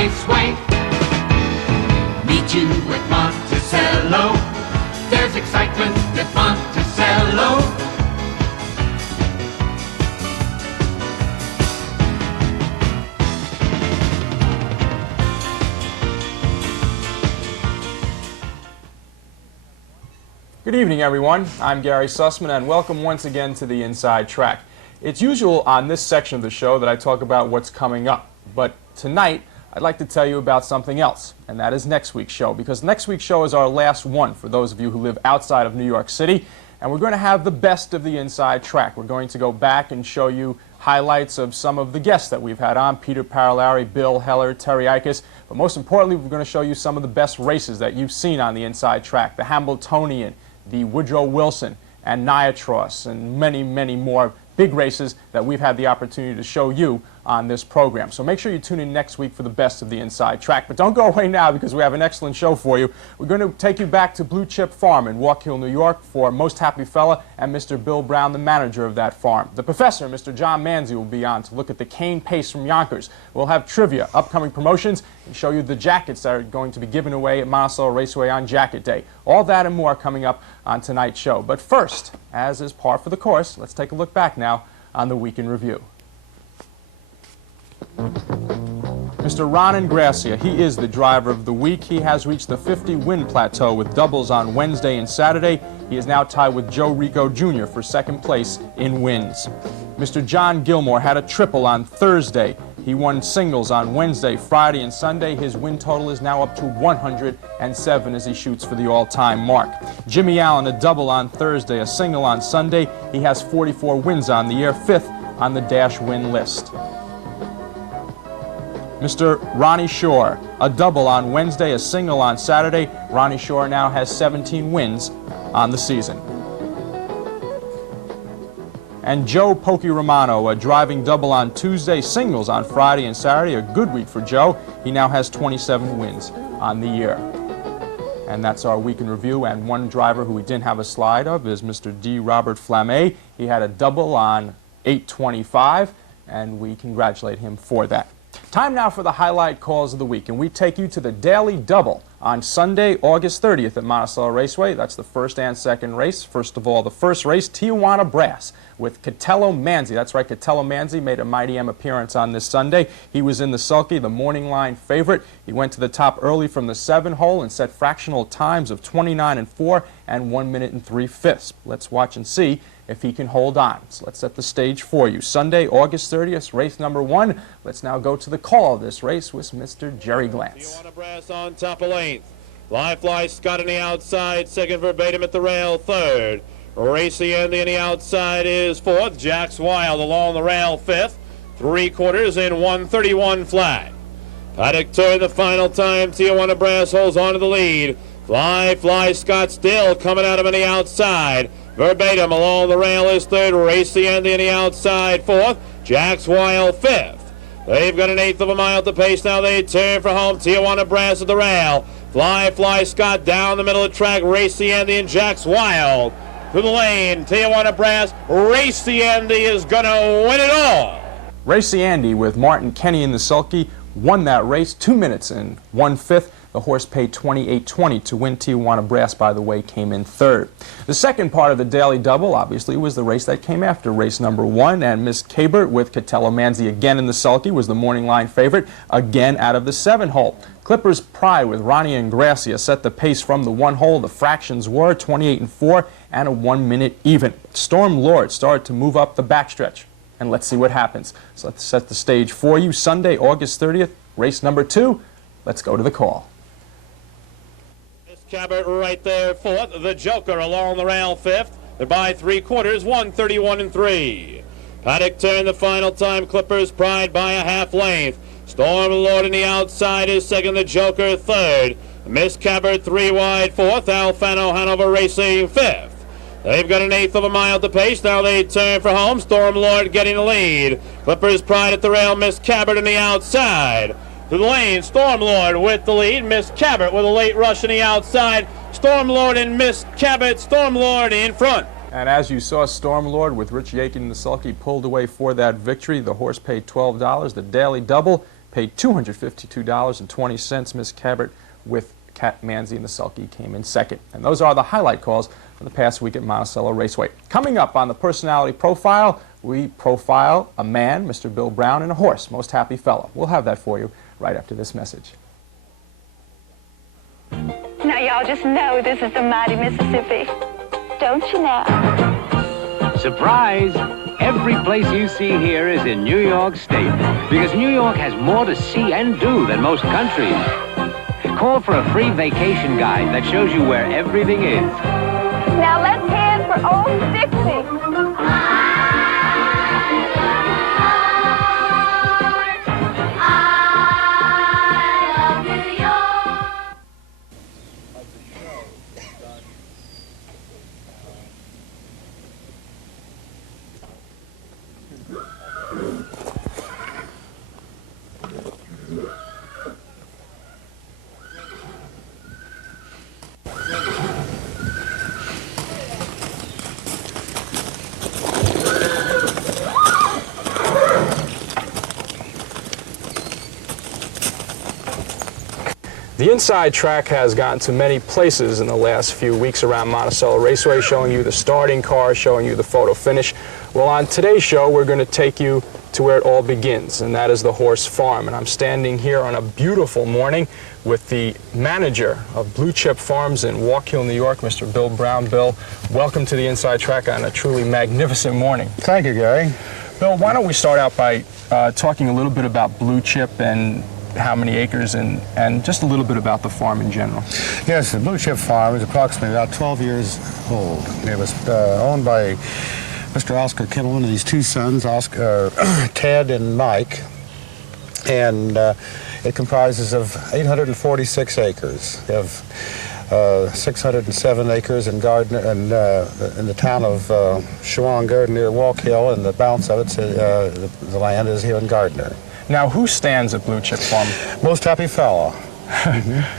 Raceway. Meet you at Monticello. There's excitement at Monticello. Good evening, everyone. I'm Gary Sussman, and welcome once again to the Inside Track. It's usual on this section of the show that I talk about what's coming up, but tonight I'd like to tell you about something else, and that is next week's show, because next week's show is our last one for those of you who live outside of New York City, and we're going to have the best of the Inside Track. We're going to go back and show you highlights of some of the guests that we've had on, Peter Parolari, Bill Heller, Terry Ickes, but most importantly, we're going to show you some of the best races that you've seen on the Inside Track, the Hambletonian, the Woodrow Wilson, and Niatros, and many, many more big races that we've had the opportunity to show you on this program. So make sure you tune in next week for the best of the Inside Track. But don't go away now, because we have an excellent show for you. We're going to take you back to Blue Chip Farm in Walk Hill, New York for Most Happy Fella and Mr. Bill Brown, the manager of that farm. The professor, Mr. John Manzi, will be on to look at the cane pace from Yonkers. We'll have trivia, upcoming promotions, and show you the jackets that are going to be given away at Monticello Raceway on Jacket Day. All that and more coming up on tonight's show. But first, as is par for the course, let's take a look back now on the Week in Review. Mr. Ron Ingrassia, he is the driver of the week. He has reached the 50-win plateau with doubles on Wednesday and Saturday. He is now tied with Joe Rico Jr. for second place in wins. Mr. John Gilmore had a triple on Thursday. He won singles on Wednesday, Friday, and Sunday. His win total is now up to 107 as he shoots for the all-time mark. Jimmy Allen, a double on Thursday, a single on Sunday. He has 44 wins on the year, fifth on the dash win list. Mr. Ronnie Shore, a double on Wednesday, a single on Saturday. Ronnie Shore now has 17 wins on the season. And Joe Pokey Romano, a driving double on Tuesday, singles on Friday and Saturday. A good week for Joe. He now has 27 wins on the year. And that's our Week in Review. And one driver who we didn't have a slide of is Mr. D. Robert Flamme. He had a double on 825, and we congratulate him for that. Time now for the highlight calls of the week, and we take you to the Daily Double on Sunday, August 30th at Monticello Raceway. That's the first and second race. First of all, the first race, Tijuana Brass with Catello Manzi. That's right, Catello Manzi made a Mighty M appearance on this Sunday. He was in the sulky, the morning line favorite. He went to the top early from the 7 hole and set fractional times of 29 and 4 and 1 minute and 3/5. Let's watch and see if he can hold on. So let's set the stage for you. Sunday, August 30th, race number 1. Let's now go to the call of this race with Mr. Jerry Glantz. Tijuana Brass on top of length. Fly Scott on the outside, second Verbatim at the rail, third. Racy Andy on the outside is fourth. Jax Wild along the rail, fifth. 3/4 in 1:31 flat. Paddock toward the final time. Tijuana Brass holds on to the lead. Fly Scott still coming out of on the outside. Verbatim along the rail is third. Racy Andy on the outside, fourth. Jax Wild, fifth. They've got an eighth of a mile to pace now. They turn for home. Tijuana Brass at the rail. Fly Scott down the middle of the track. Racy Andy and Jax Wild through the lane. Tijuana Brass. Racy Andy is going to win it all. Racy Andy with Martin Kenny in the sulky won that race 2 minutes and 1/5. The horse paid $28.20 to win. Tijuana Brass, by the way, came in third. The second part of the Daily Double, obviously, was the race that came after race number 1, and Miss Cabert with Catello Manzi again in the sulky was the morning line favorite, again out of the 7 hole. Clipper's Pride with Ronnie Ingrassia set the pace from the 1 hole. The fractions were 28 and 4 and a 1 minute even. Storm Lord started to move up the backstretch, and let's see what happens. So let's set the stage for you. Sunday, August 30th, race number 2. Let's go to the call. Cabot right there, fourth. The Joker along the rail, fifth. They're by 3/4, 1:31 and 3. Paddock turned the final time. Clippers Pride by a half length. Storm Lord on the outside is second. The Joker third. Miss Cabot 3 wide, fourth. Alfano Hanover Racing fifth. They've got an eighth of a mile to pace. Now they turn for home. Storm Lord getting the lead. Clippers Pride at the rail. Miss Cabot on the outside. To the lane, Storm Lord with the lead. Miss Cabot with a late rush on the outside. Storm Lord and Miss Cabot. Storm Lord in front. And as you saw, Storm Lord with Rich Yakin in the sulky pulled away for that victory. The horse paid $12. The Daily Double paid $252.20. Miss Cabot with Cat Manzi and the Sulky came in second. And those are the highlight calls from the past week at Monticello Raceway. Coming up on the personality profile, we profile a man, Mr. Bill Brown, and a horse, Most Happy Fellow. We'll have that for you right after this message. Now y'all just know this is the mighty Mississippi. Don't you now? Surprise! Every place you see here is in New York State, because New York has more to see and do than most countries. Call for a free vacation guide that shows you where everything is. Now let's head for Old Dixie. The inside track has gotten to many places in the last few weeks around Monticello Raceway, showing you the starting car, showing you the photo finish. Well, on today's show, we're going to take you to where it all begins, and that is the horse farm. And I'm standing here on a beautiful morning with the manager of Blue Chip Farms in Walk Hill, New York, Mr. Bill Brown. Bill, welcome to the inside track on a truly magnificent morning. Thank you, Gary. Bill, why don't we start out by talking a little bit about Blue Chip and how many acres and just a little bit about the farm in general. Yes, the Blue Chip Farm is approximately about 12 years old. It was owned by Mr. Oscar Kittle, one of these two sons, Ted and Mike, and it comprises of 846 acres. We have 607 acres in Gardner and in the town of Shawanga near Walk Hill, and the balance of it, the land is here in Gardner. Now, who stands at Blue Chip Farm? Most Happy Fellow,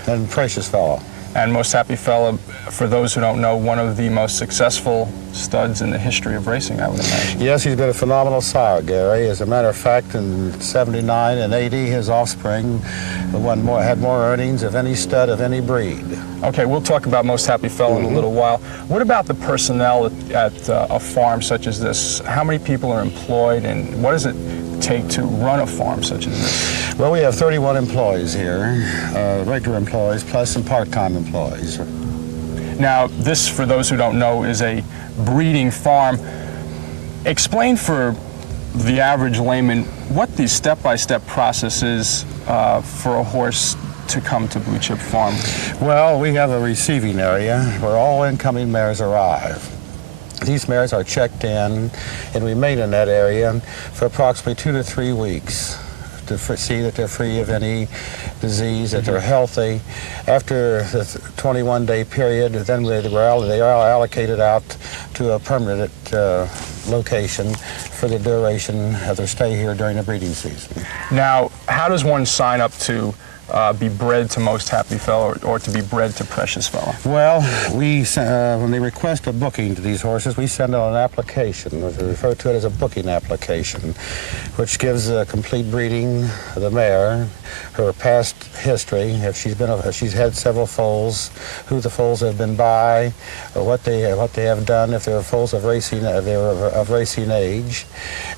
and Precious Fellow. And Most Happy Fellow, for those who don't know, one of the most successful studs in the history of racing, I would imagine. Yes, he's been a phenomenal sire, Gary. As a matter of fact, in '79 and '80, his offspring had more earnings of any stud of any breed. Okay, we'll talk about Most Happy Fellow in a little while. What about the personnel at a farm such as this? How many people are employed, and what does it take to run a farm such as this? Well, we have 31 employees here, regular employees plus some part-time employees. Now, this, for those who don't know, is a breeding farm. Explain for the average layman what the step-by-step process is for a horse to come to Blue Chip Farm. Well, we have a receiving area where all incoming mares arrive. These mares are checked in and remain in that area for approximately 2 to 3 weeks to see that they're free of any disease, that they're healthy. After the 21-day period, then they are allocated out to a permanent location for the duration of their stay here during the breeding season. Now, how does one sign up to be bred to Most Happy Fellow or to be bred to Precious Fellow? Well, when they request a booking to these horses, we send out an application. We refer to it as a booking application, which gives a complete breeding of the mare, her past history, if she's had several foals, who the foals have been by, or what they have done, if they're foals of racing, of racing age,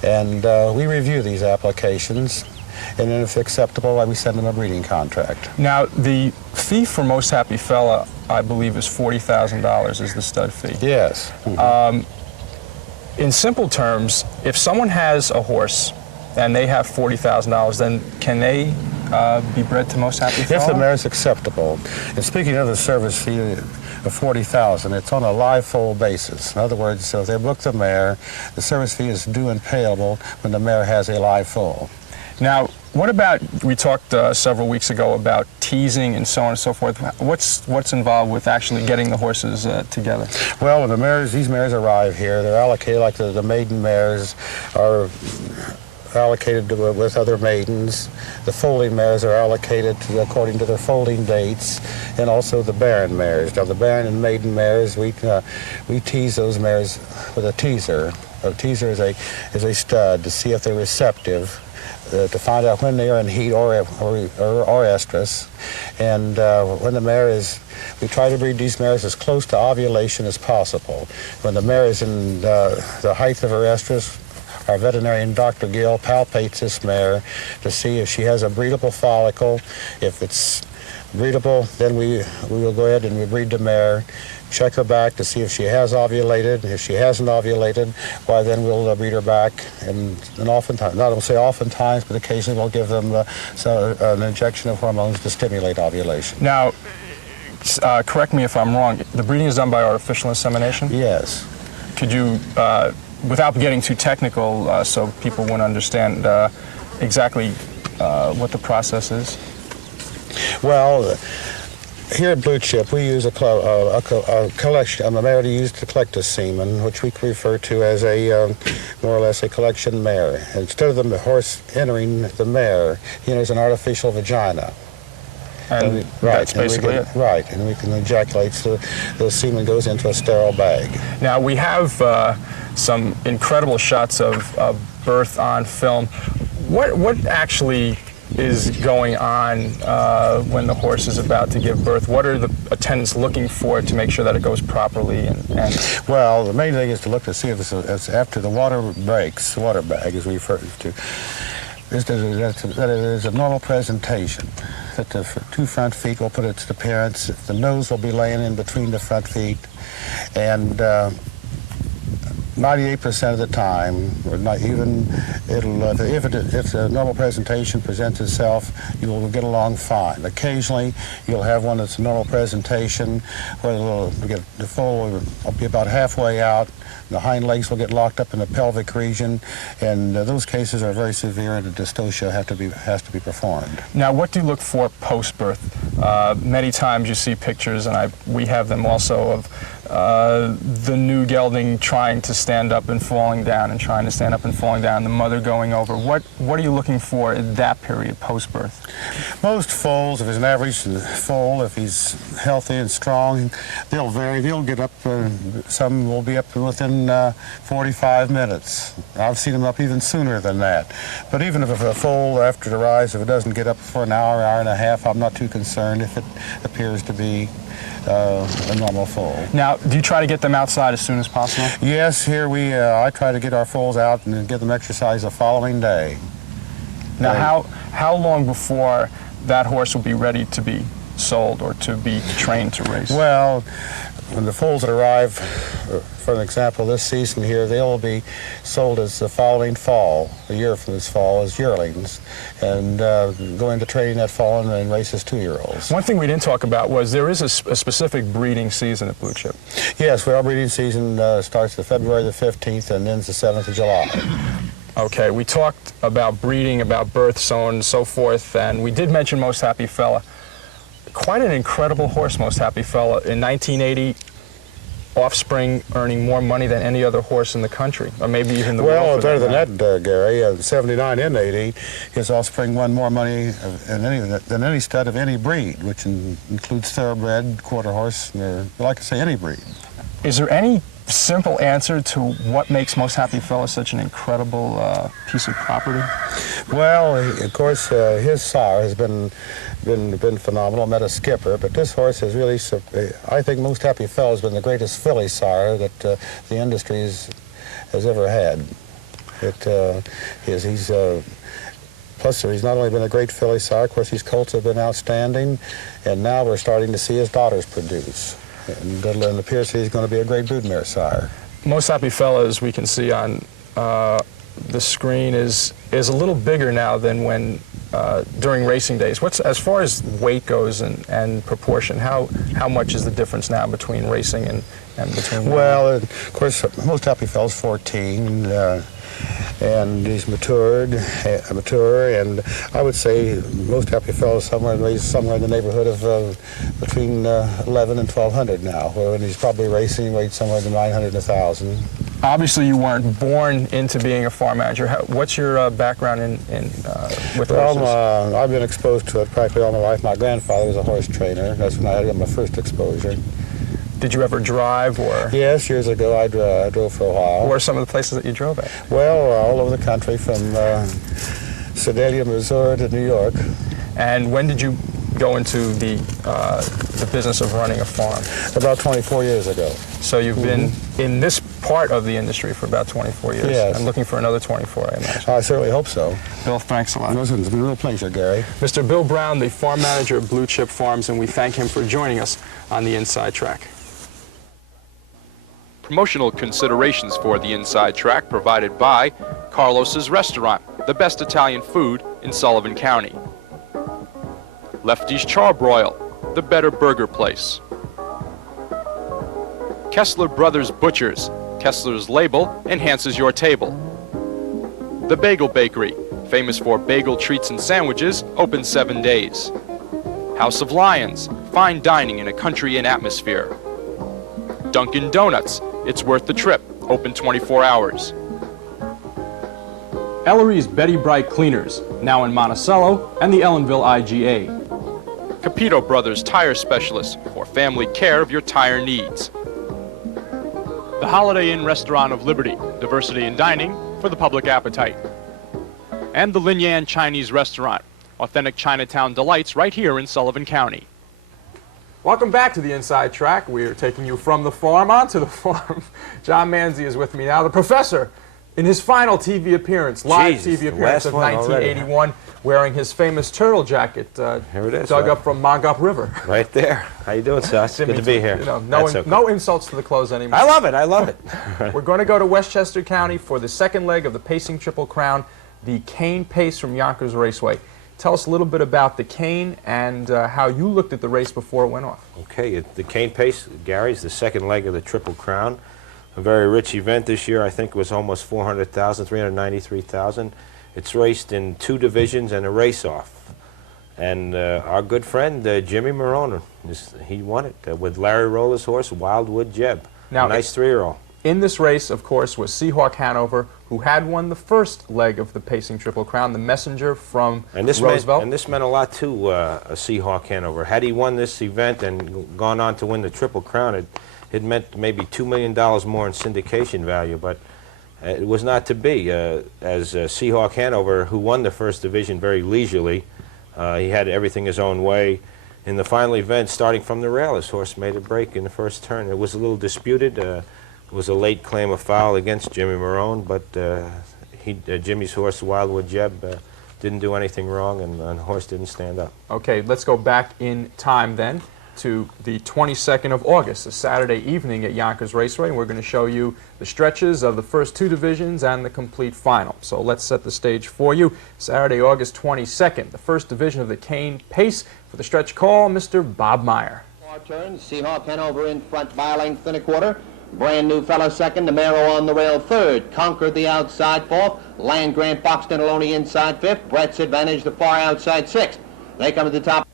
and we review these applications. And then if acceptable, we send them a breeding contract. Now, the fee for Most Happy Fella, I believe, is $40,000 is the stud fee. Yes. In simple terms, if someone has a horse and they have $40,000, then can they be bred to Most Happy Fella? If the mare is acceptable. And speaking of the service fee of $40,000, it's on a live foal basis. In other words, so if they book the mare, the service fee is due and payable when the mare has a live foal. Now, what about, we talked several weeks ago about teasing and so on and so forth. What's involved with actually getting the horses together? Well, when these mares arrive here, they're allocated like the maiden mares are allocated with other maidens. The foaling mares are allocated according to their foaling dates, and also the barren mares. Now, the barren and maiden mares, we tease those mares with a teaser. A teaser is a stud to see if they're receptive to find out when they are in heat or estrus. And when the mare is, we try to breed these mares as close to ovulation as possible. When the mare is in the height of her estrus, our veterinarian, Dr. Gill, palpates this mare to see if she has a breedable follicle. If it's breedable, then we will go ahead and we breed the mare, check her back to see if she has ovulated. If she hasn't ovulated, why then we'll breed her back. And oftentimes, not to say oftentimes, but occasionally we'll give them an injection of hormones to stimulate ovulation. Now, correct me if I'm wrong, the breeding is done by artificial insemination? Yes. Could you, without getting too technical so people wouldn't understand exactly what the process is? Well, here at Blue Chip, we use a collection, a mare to use to collect the semen, which we refer to as a more or less a collection mare. Instead of the horse entering the mare, he enters an artificial vagina. And that's basically it. Right, and we can ejaculate, so the semen goes into a sterile bag. Now, we have some incredible shots of birth on film. What actually is going on when the horse is about to give birth? What are the attendants looking for to make sure that it goes properly? Well, the main thing is to look to see if it's after the water breaks, the water bag as we refer to, is that it is a normal presentation. That the two front feet will put its appearance, the nose will be laying in between the front feet, and 98% of the time, or not even, if the normal presentation presents itself, you will get along fine. Occasionally, you'll have one that's a normal presentation where the foal will be about halfway out, the hind legs will get locked up in the pelvic region, and those cases are very severe, and a dystocia has to be performed. Now, what do you look for post-birth? Many times you see pictures, and we have them also, of the new gelding trying to stand up and falling down, and trying to stand up and falling down, the mother going over. What are you looking for in that period, post-birth? Most foals, if it's an average foal, if he's healthy and strong, they'll vary. They'll get up, some will be up to within 45 minutes. I've seen them up even sooner than that. But even if a foal, after the rise, if it doesn't get up for an hour, hour and a half, I'm not too concerned if it appears to be a normal foal. Now, do you try to get them outside as soon as possible? Yes, here I try to get our foals out and give them exercise the following day. Now, how long before that horse will be ready to be sold or to be trained to race? Well, when the foals that arrive, for an example, this season here, they'll be sold as the following fall, a year from this fall, as yearlings, and go into training that fall and then race as 2-year-olds. One thing we didn't talk about was there is a specific breeding season at Blue Chip. Yes, our breeding season starts February the 15th and ends the 7th of July. Okay, we talked about breeding, about birth, so on and so forth, and we did mention Most Happy Fella. Quite an incredible horse, Most Happy Fella. In 1980, offspring earning more money than any other horse in the country, or maybe even the world. Well, better than that, Gary. 79 and 80, his offspring won more money than any stud of any breed, which includes thoroughbred, quarter horse, or, like I say, any breed. Is there any simple answer to what makes Most Happy Fella such an incredible piece of property? Well, of course, his sire has been phenomenal. Met a skipper, but this horse has really, I think Most Happy Fella has been the greatest filly sire that the industry has ever had. Plus, he's not only been a great filly sire, of course, his colts have been outstanding, and now we're starting to see his daughters produce. And it appears he's going to be a great broodmare sire. Most Happy Fella, as we can see on the screen, is a little bigger now than when during racing days. As far as weight goes and proportion, how much is the difference now between racing and between? Well, of course, Most Happy Fella's 14. And he's mature, and I would say Most Happy Fella is somewhere in the neighborhood of between 11 and 1,200 now, when he's probably racing weight somewhere in the 900 and 1,000. Obviously, you weren't born into being a farm manager. What's your background with horses? Well, I've been exposed to it practically all my life. My grandfather was a horse trainer. That's when I had my first exposure. Did you ever drive, or? Yes, years ago I drove for a while. Where are some of the places that you drove at? Well, all over the country, from Sedalia, Missouri to New York. And when did you go into the business of running a farm? About 24 years ago. So you've been in this part of the industry for about 24 years. Yes. And looking for another 24, I imagine. I certainly hope so. Bill, thanks a lot. Listen, it's been a real pleasure, Gary. Mr. Bill Brown, the farm manager of Blue Chip Farms, and we thank him for joining us on the Inside Track. Promotional considerations for the Inside Track provided by Carlos's Restaurant, the best Italian food in Sullivan County. Lefty's Charbroil, the better burger place. Kessler Brothers Butchers, Kessler's label enhances your table. The Bagel Bakery, famous for bagel treats and sandwiches, open 7 days. House of Lions, fine dining in a country inn atmosphere. Dunkin' Donuts, it's worth the trip, open 24 hours. Ellery's Betty Bright Cleaners, now in Monticello and the Ellenville IGA. Capito Brothers Tire Specialists, for family care of your tire needs. The Holiday Inn Restaurant of Liberty, diversity in dining for the public appetite. And the Lin Yan Chinese Restaurant, authentic Chinatown delights right here in Sullivan County. Welcome back to the Inside Track. We're taking you from the farm onto the farm. John Manzi is with me now, the professor, in his final TV appearance, live TV appearance of 1981, wearing his famous turtle jacket, Here it is, dug right. up from Mongup River. Right there. How you doing, Sus? Good to be here. You know, That's okay. no insults to the clothes anymore. I love it. I love it. We're going to go to Westchester County for the second leg of the Pacing Triple Crown, the Cane Pace from Yonkers Raceway. Tell us a little bit about the cane and how you looked at the race before it went off. Okay, the Cane Pace, Gary's the second leg of the Triple Crown. A very rich event this year. I think it was almost 400,000, 393,000. It's raced in 2 divisions and a race-off. And our good friend, Jimmy Morona, he won it with Larry Roller's horse, Wildwood Jeb. Now, a nice 3-year-old. In this race, of course, was Seahawk Hanover, who had won the first leg of the Pacing Triple Crown, the messenger from Roosevelt. And this meant a lot to Seahawk Hanover. Had he won this event and gone on to win the Triple Crown, it meant maybe $2 million more in syndication value, but it was not to be. As Seahawk Hanover, who won the first division very leisurely, he had everything his own way. In the final event, starting from the rail, his horse made a break in the first turn. It was a little disputed. It was a late claim of foul against Jimmy Morone, but Jimmy's horse, Wildwood Jeb, didn't do anything wrong, and the horse didn't stand up. Okay, let's go back in time then to the 22nd of August, a Saturday evening at Yonkers Raceway. We're going to show you the stretches of the first 2 divisions and the complete final. So let's set the stage for you. Saturday, August 22nd, the first division of the Cane Pace. For the stretch call, Mr. Bob Meyer. 4 turns, Seahawk Hanover in front by a length and a quarter. Brand New Fellow second, Namero on the rail third. Conquered the outside fourth. Land Grant Boxton Aloni inside fifth. Brett's Advantage the far outside sixth. They come to the top.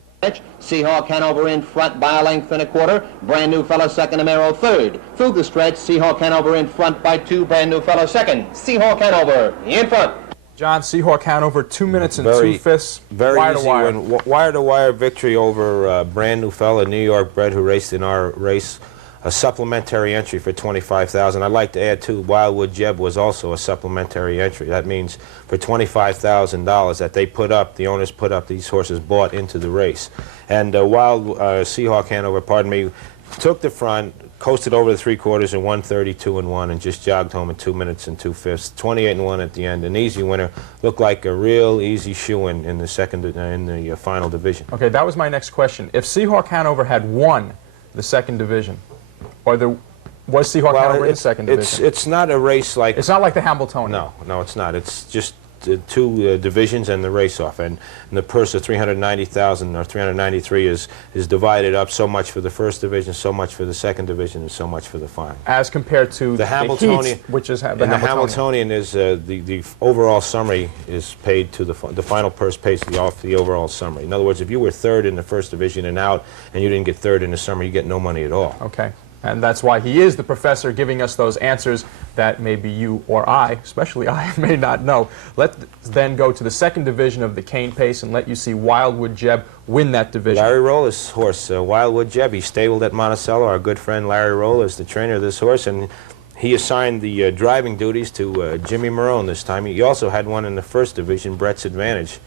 Seahawk Hanover in front by a length and a quarter. Brand New Fellow second, Namero third. Through the stretch, Seahawk Hanover in front by 2. Brand New Fellow second. Seahawk Hanover in front. John, Seahawk Hanover, 2 minutes and 2/5. Very wire easy to wire. win. Wire-to-wire victory over Brand New Fella, New York bred, who raced in our race. A supplementary entry for $25,000. I'd like to add too, Wildwood Jeb was also a supplementary entry. That means for $25,000 that they put up, the owners put up, these horses bought into the race. And Seahawk Hanover, pardon me, took the front, coasted over the 3/4 and won 32-1, and just jogged home in 2 minutes and 2/5. 28-1 at the end. An easy winner. Looked like a real easy shoe-in in the final division. Okay, that was my next question. If Seahawk Hanover had won the second division, or was Seahawk Hanover in the second division? It's not a race like... It's not like the Hambletonian. No, it's not. It's just 2 divisions and the race-off. And the purse of $390,000 or $393 is divided up, so much for the first division, so much for the second division, and so much for the final. As compared to the Hambletonian, heats, which is the Hambletonian is the overall summary is paid to the final purse pays off the overall summary. In other words, if you were third in the first division and out, and you didn't get third in the summary, you get no money at all. Okay. And that's why he is the professor, giving us those answers that maybe you or I, especially I, may not know. Let's then go to the second division of the Cane Pace and let you see Wildwood Jeb win that division. Larry Roller's horse, Wildwood Jeb, he's stabled at Monticello. Our good friend Larry Roller is the trainer of this horse, and he assigned the driving duties to Jimmy Marone this time. He also had one in the first division, Brett's Advantage,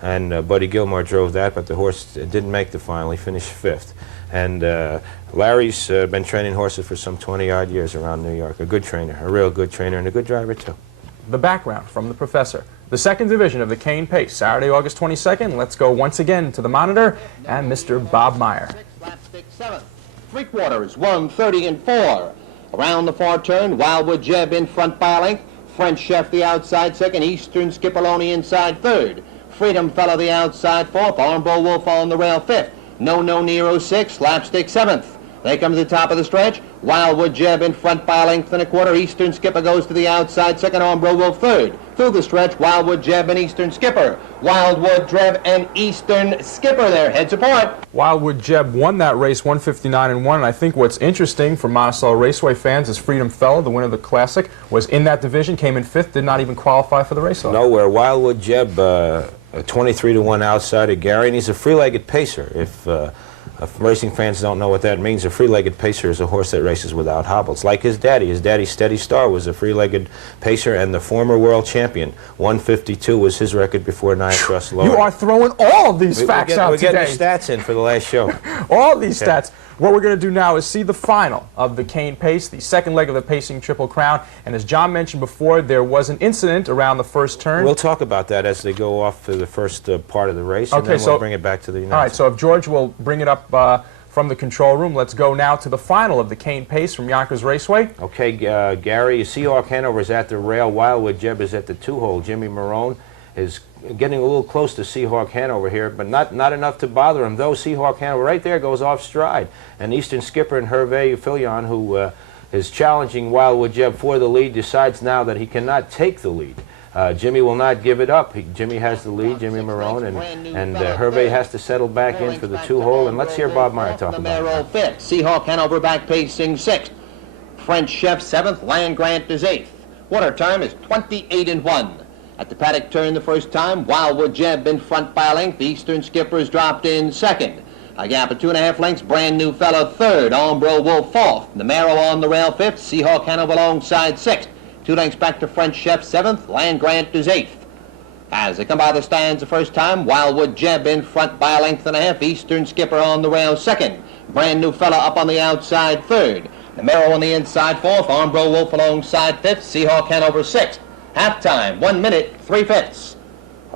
and Buddy Gilmore drove that, but the horse didn't make the final. He finished 5th. And Larry's been training horses for some 20-odd years around New York. A good trainer, a real good trainer, and a good driver, too. The background from the professor. The second division of the Cane Pace, Saturday, August 22nd. Let's go once again to the monitor and Mr. Bob Meyer. Slapstick 7th. 3/4, 130 and 4. Around the far turn, Wildwood Jeb in front by a length. French Chef the outside 2nd. Eastern Skipperloni inside 3rd. Freedom Fellow the outside 4th. Armbro Wolf on the rail 5th. No Nero 6th. Slapstick 7th. They come to the top of the stretch. Wildwood Jeb in front by a length and a quarter. Eastern Skipper goes to the outside 2nd. Armbro Wolf 3rd. Through the stretch, Wildwood Jeb and Eastern Skipper. Wildwood Jeb and Eastern Skipper there, heads apart. Wildwood Jeb won that race 159-1, and I think what's interesting for Monticello Raceway fans is Freedom Fellow, the winner of the Classic, was in that division, came in 5th, did not even qualify for the race. Nowhere. Wildwood Jeb, a 23-1 outside of Gary, and he's a free-legged pacer. If racing fans don't know what that means, a free-legged pacer is a horse that races without hobbles, like his daddy. His daddy, Steady Star, was a free-legged pacer and the former world champion. 152 was his record before Nia Trust lowered. You are throwing all of these facts out today. We're getting the stats in for the last show. All these stats. What we're going to do now is see the final of the Cane Pace, the second leg of the Pacing Triple Crown. And as John mentioned before, there was an incident around the first turn. We'll talk about that as they go off to the first part of the race, and then we'll bring it back to the announcement. All right, so if George will bring it up from the control room, let's go now to the final of the Cane Pace from Yonkers Raceway. Okay, Gary, Seahawk Hanover is at the rail. Wildwood Jeb is at the 2-hole. Jimmy Marone is getting a little close to Seahawk Hanover here, but not enough to bother him, though. Seahawk Hanover right there goes off stride. And Eastern Skipper and Hervé Filion, who is challenging Wildwood Jeb for the lead, decides now that he cannot take the lead. Jimmy will not give it up. Jimmy has the lead, Jimmy Marone, and Hervé has to settle back in for the 2-hole. And let's hear Bob Meyer talk about it. 5th. Seahawk Hanover back pacing 6th. French Chef 7th. Land Grant is 8th. Water time is 28-1. At the paddock turn the first time, Wildwood Jeb in front by a length. Eastern Skipper's dropped in 2nd. A gap of 2.5 lengths. Brand New Fellow 3rd. Armbro Wolf 4th. Namero on the rail 5th. Seahawk Hanover alongside 6th. 2 lengths back to French Chef 7th. Land Grant is 8th. As they come by the stands the first time, Wildwood Jeb in front by a length and a half. Eastern Skipper on the rail 2nd. Brand New Fella up on the outside 3rd. Namero on the inside 4th. Armbro Wolf alongside 5th. Seahawk Hanover 6th. Halftime, 1 minute, 3/5.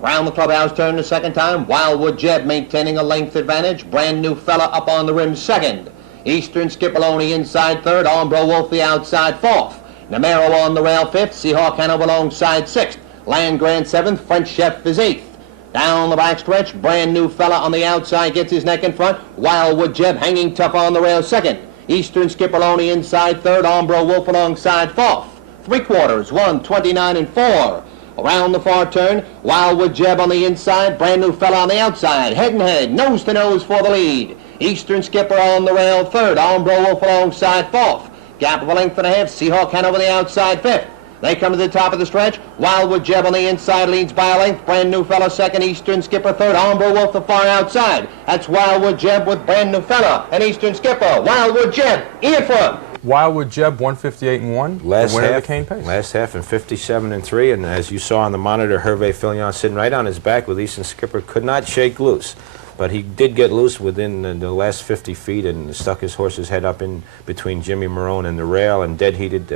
Around the clubhouse turn the second time, Wildwood Jeb maintaining a length advantage. Brand New Fella up on the rim 2nd. Eastern Skipperloni inside 3rd. Armbro Wolf the outside 4th. Namero on the rail 5th. Seahawk Hanover alongside 6th. Land Grant 7th. French Chef is 8th. Down the backstretch, Brand New Fella on the outside gets his neck in front. Wildwood Jeb hanging tough on the rail 2nd. Eastern Skipperloni inside 3rd. Armbro Wolf alongside 4th. 3/4, 129-4. Around the far turn, Wildwood Jeb on the inside, Brand New Fella on the outside. Head and head, nose to nose for the lead. Eastern Skipper on the rail 3rd. Armbro Wolf alongside 4th. Gap of a length and a half. Seahawk Hanover the outside 5th. They come to the top of the stretch. Wildwood Jeb on the inside leads by a length. Brand New Fella 2nd. Eastern Skipper 3rd. Armbro Wolf the far outside. That's Wildwood Jeb with Brand New Fella and Eastern Skipper. Wildwood Jeb in front. Wildwood Jeb 158-1. Last winner half, of the Cane Pace. Last half in 57-3, and as you saw on the monitor, Hervé Filion sitting right on his back with Eastern Skipper could not shake loose. But he did get loose within the last 50 feet and stuck his horse's head up in between Jimmy Marone and the rail and dead-heated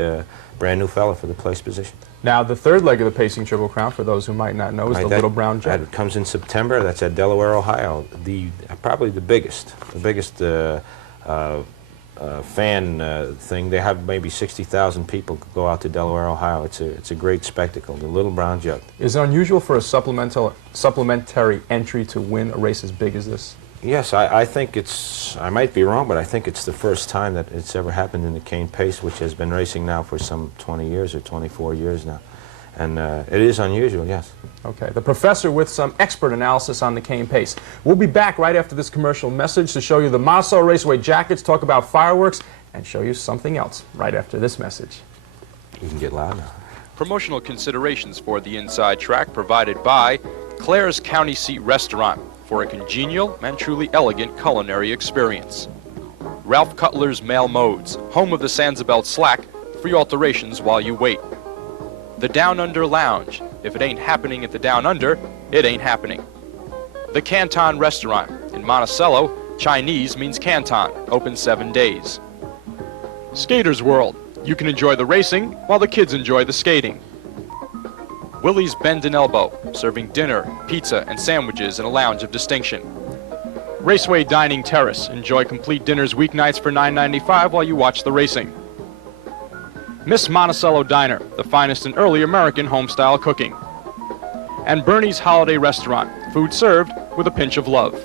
Brand New Fella for the place position. Now, the third leg of the Pacing Triple Crown, for those who might not know, is the Little Brown Jet. That comes in September. That's at Delaware, Ohio. Probably the biggest fan thing. They have maybe 60,000 people go out to Delaware, Ohio. It's a great spectacle, the Little Brown Jug. Is it unusual for a supplementary entry to win a race as big as this? Yes, I think I might be wrong, but I think it's the first time that it's ever happened in the Cane Pace, which has been racing now for some 20 years or 24 years now. And it is unusual, yes. Okay, the professor with some expert analysis on the Cane Pace. We'll be back right after this commercial message to show you the Monticello Raceway jackets, talk about fireworks, and show you something else right after this message. You can get loud now. Promotional considerations for the Inside Track provided by Clare's County Seat Restaurant for a congenial and truly elegant culinary experience. Ralph Cutler's Mail Modes, home of the Sandsabelt Slack, free alterations while you wait. The Down Under Lounge. If it ain't happening at the Down Under, it ain't happening. The Canton Restaurant. In Monticello, Chinese means Canton, open 7 days. Skaters World. You can enjoy the racing while the kids enjoy the skating. Willie's Bend and Elbow, serving dinner, pizza, and sandwiches in a lounge of distinction. Raceway Dining Terrace. Enjoy complete dinners weeknights for $9.95 while you watch the racing. Miss Monticello Diner, the finest in early American home-style cooking. And Bernie's Holiday Restaurant, food served with a pinch of love.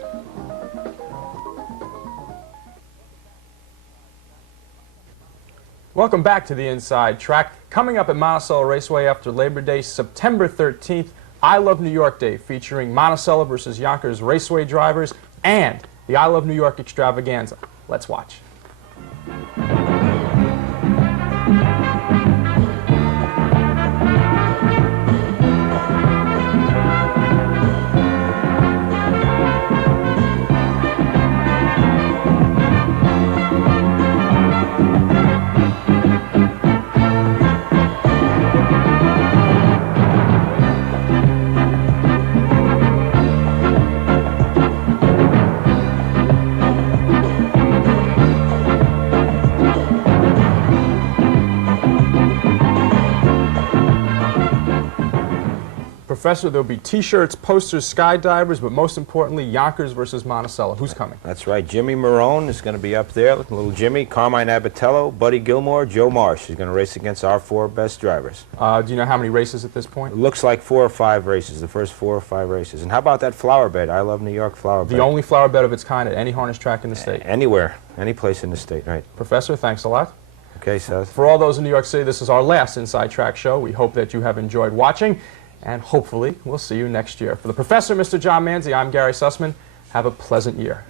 Welcome back to the Inside Track. Coming up at Monticello Raceway after Labor Day, September 13th, I Love New York Day, featuring Monticello versus Yonkers Raceway drivers and the I Love New York extravaganza. Let's watch. Professor, there'll be T-shirts, posters, skydivers, but most importantly, Yonkers versus Monticello. Who's coming? That's right. Jimmy Marone is going to be up there. Little Jimmy, Carmine Abatello, Buddy Gilmore, Joe Marsh is going to race against our 4 best drivers. Do you know how many races at this point? It looks like 4 or 5 races, the first 4 or 5 races. And how about that flower bed? I Love New York flower bed. The only flower bed of its kind at any harness track in the state. Anywhere, any place in the state, right. Professor, thanks a lot. Okay, Seth. For all those in New York City, this is our last Inside Track show. We hope that you have enjoyed watching, and hopefully we'll see you next year. For the Professor, Mr. John Manzi, I'm Gary Sussman. Have a pleasant year.